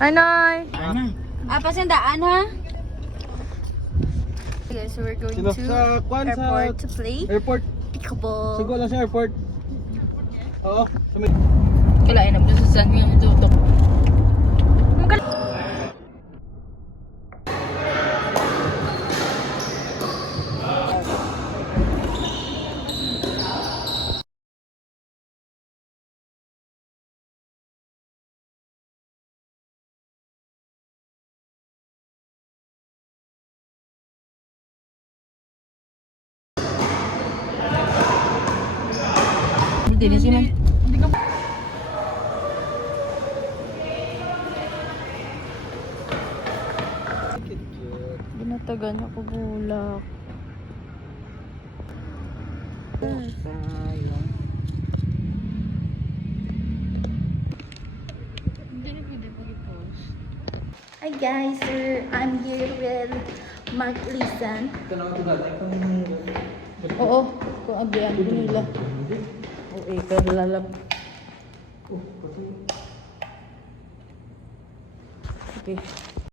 Anoy! Pasandaan ha? Okay, so we're going to airport to play Airport. peekaball. Sugo lang sa airport. Oo. Kailain naman sa saan yung tutok. Hindi na siya. Binatagan ako bulak. Hi guys, sir. I'm here with Mark Lisan. Oo, kung abiyan ko nila. Oo, ikaw lalap. Okay.